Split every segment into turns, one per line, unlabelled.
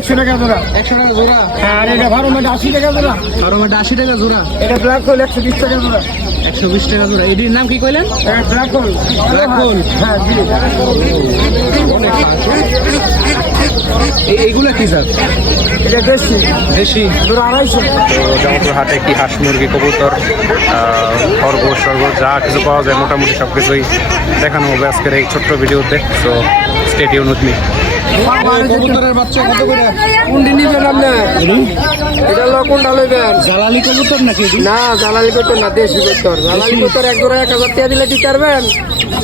একশো টাকা জোড়া।
একশো টাকা জোড়া।
হ্যাঁ আর এটা ভালো মানে আশি টাকা জোড়া।
আর ওটা আশি টাকা জোড়া।
এটা ব্ল্যাক হোল একশো বিশ টাকা জোড়া।
একশো বিশ টাকা জোড়া। এটির নাম কি কইলেন?
এটা ব্ল্যাক হোল
Black hole?
হ্যাঁ জি।
এই- এইগুলা কি জাত?
এটা দেশি।
দেশি।
জোড়া আড়াইশো।
জামালপুর হাটে একটি হাঁস মুরগি কবুতর খরগোশ সরগোশ যা কিছু পাওয়া যায় মোটামুটি সব কিছুই দেখানো হবে আজকের এই ছোট্ট ভিডিওতে। তো স্টেডিয়াম উঠমি
কবুতরের বাচ্চা কত করে
কোনটি নিবেন আপনি এটা হলো কোনটা লইবেন
জালালি কবুতর নাকি
না না দেশি কবুতর। জালালি কবুতর এক জোড়া এক হাজার টাকা দিলে কি পারবেন।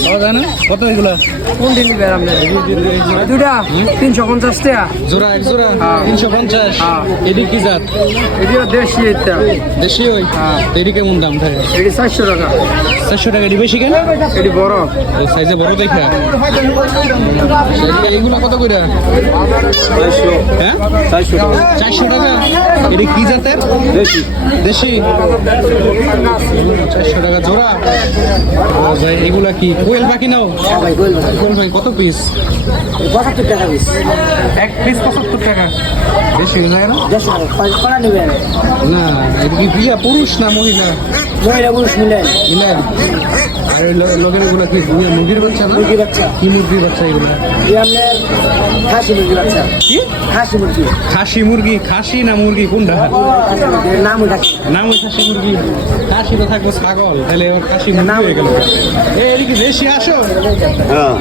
পাওয়া যায় না? কত এগুলা?
কোনটি নিবেন আপনি দুটা তিনশো পঞ্চাশ টাকা।
জোড়া এক জোড়া?
হ্যাঁ।
তিনশো পঞ্চাশ?
হ্যাঁ।
এটি কি জাত?
এটা দেশি এটা
দেশি ওই?
হ্যাঁ।
এটি কেমন দাম থাকে?
এটি চারশো টাকা।
চারশো টাকা এটি বেশি কেন?
এটি বড়।
সাইজে বড় দেখা। এইগুলো কত করে হ্যাঁ? চারশো টাকা? এটি কি জাতের? দেশি। দেশি? চারশো টাকা জোড়া। এগুলা কি কোয়েল পাখি নাও? কোয়েল পাখি। কত পিস
পঁচাত্তর টাকা পিস
এক পিস পঁচাত্তর টাকা। বেশি হয়ে যায় না না এটা কি বিয়া পুরুষ না মহিলা?
মহিলা পুরুষ মিলেন
মিলেন আর ওই লো- লোকের এগুলো কি মুরগির বাচ্চা না?
মুরগি বাচ্চা।
কি মুরগির বাচ্চা এগুলো?
খাসি মুরগি বাচ্চা।
কি?
খাসি মুরগি।
খাসি মুরগি খাসি না মুরগি কোনটা?
এর নাম
নাম খাসি মুরগি। খাসি তো থাকব ছাগল তাহলে ওর খাসি মুরগি হয়ে গেল। এদিকে দেশি আসো
হ্যাঁ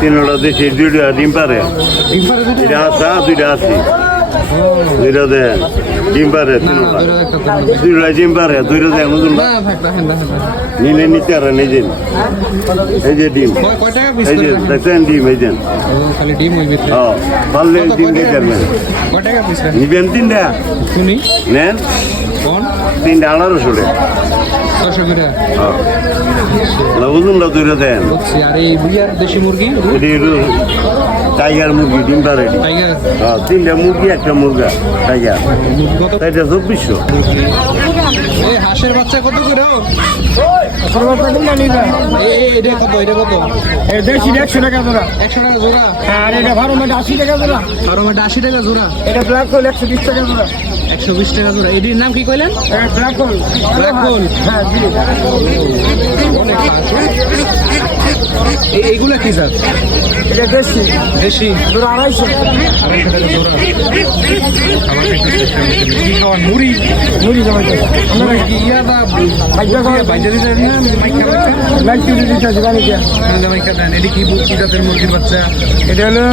তিনটা দেশি দুইটা ডিম পারে।
ডিম পাড়ে দুটো?
এটা আছে হ্যাঁ, দুইটা আছে। দুইটা দে ডিম পারে। দুইটা ডিম পারে দুইটা দে বুঝুন। নিলে নিচে আর এই যে। ডিম। এই যে দেখছেন ডিম এই যে।
খালি ডিম ওই ভিতরে।
হ্যাঁ পারলে ডিম দিয়ে? নিবেন তিনটা।
শুনি।
নেন।
কোন?
তিনটা আড়াইশো টাকা
ছশো করে।
হ্যাঁ। বুঝুন না দুইটা দেন
আর এই বুইয়ার দেশি মুরগি?
টাইগার মুরগি ডিম পারে হ্যাঁ তিনটা মুরগি একটা মুরগা টাইগার। এটা চব্বিশশো।
হাঁসের বাচ্চা কত করে এটা কত এটা কত
দেশি একশো টাকা জোড়া।
একশো টাকা জোড়া
আর এটা ভালো মানে আশি টাকা জোড়া।
আর ওটা আশি টাকা জোড়া
এটা ব্ল্যাক হোল একশো বিশ টাকা জোড়া।
একশো বিশ টাকা জোড়া এটির নাম কি কইলেন
ব্ল্যাক হোল
Black hole?
হ্যাঁ জি।
এইগুলা কি জাত?
এটা দেশি।
দেশি।
জোড়া আড়াইশো।
মুড়ি।
মুড়ি জমাইতে
আপনারা কি ইয়াদা
ভাইজা খাওয়া
বাইজা দিতে না? মাইকা
দিতে আছে জানি কি
তাহলে মাইকা দেন। এটি কি কি জাতের মুরগির বাচ্চা?
এটা হলো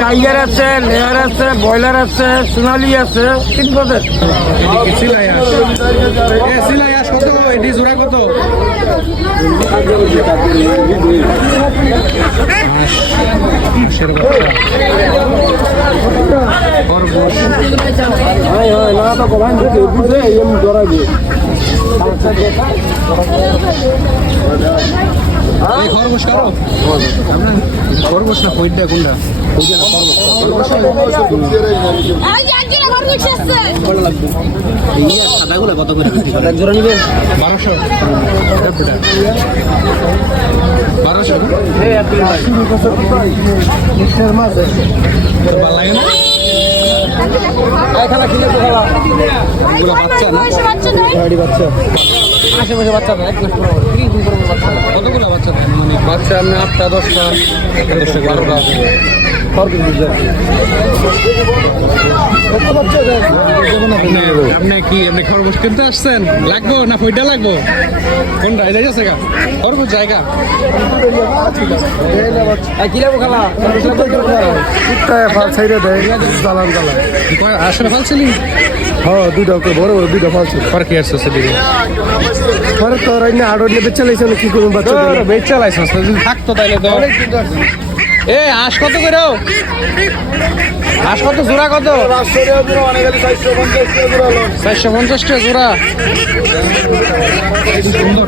টাইগার আছে লেয়ার আছে ব্রয়লার আছে সোনালি আছে তিন
এটি সিলাই সিলাই কত? এটি জোড়া কত? খরগোশ
হয় হয় না তো কমান দিতে বুঝে এম জড়াই দিয়ে
এই খরগোশ কারও খরগোশ না কইটা কোনটা
এক জোড়া নিবেন
বারোশো বারোশো লাগে না
খেলা খেলে তো খেলা
বাচ্চা না
বয়সে বাচ্চা।
বাচ্চা আশেপাশে বাচ্চা না এক মাস পর তিরিশ দিন পর বাচ্চা।
কতগুলো বাচ্চা মানে
বাচ্চা আপনি আটটা দশটা
বারোটা।
কত বাচ্চা
আপনি আপনি কি আপনি খরগোশ কিনতে আসছেন? লাগবো না ফইটা লাগবো? কোনটা? গা? খরগোশ জায়গা।
কি লাগবো খেলা? কুত্তায় ফাল ছাইরে দেয় চালান চালান
কয়- আসলে ফালছিলি
হ্যাঁ দুইটা বড় বড় দুইটা ফাল ছিল।
সেদিকে
পরে তো রাইনে আড়ো নিয়ে বেচা লাইছে কি করব বাচ্চা
বেচা লাইসেন্স যদি থাকতো তাইলে তো এ হাঁস কত করে? হাঁস কত জোড়া কত? চারশো পঞ্চাশ টাকা জোড়া। সুন্দর